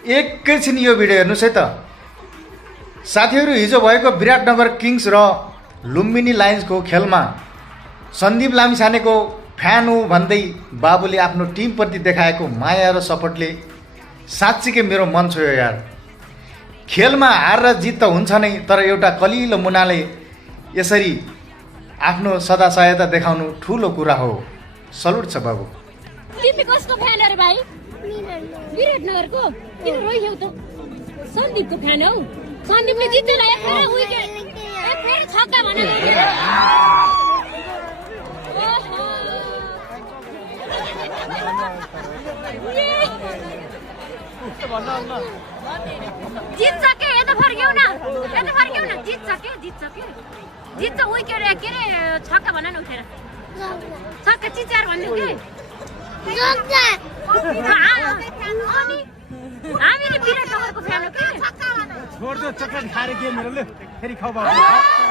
एकैछिन यो भिडियो हेर्नुहोस् है त। साथीहरू, हिजो भएको विराटनगर किङ्स र लुम्बिनी लायन्सको खेलमा सन्दीप लामिछानेको फ्यान हो भन्दै बाबुले आफ्नो टिमप्रति देखाएको माया र सपोर्टले साँच्चीकै मेरो मन छोयो यार। खेलमा हार र जित त हुन्छ नै, तर एउटा कलिलो मुनाले यसरी आफ्नो सदा सहायता देखाउनु ठुलो कुरा हो। सल्युट छ बाबु। तिमी कसको फ्यान अरे भाइ? विराटनगरको। किन रोइहेउ त? सन्दीपको फ्यान हौ। सन्दीपले जित्दैन, एक फेरि विकेट, एक फेरि छक्का भने जित्छ के? यता फर्क्यौ न, यता फर्क्यौ न। जित्छ के? जित्छ विकेट, के अरे छक्का भन न उठेर। छक्का चिचार भन्नु के? हामीले विराटनगरको फ्यान हो के? छोड दे, चक्कर खाएर गेम हेर ल, फेरि खाऊ बाबु।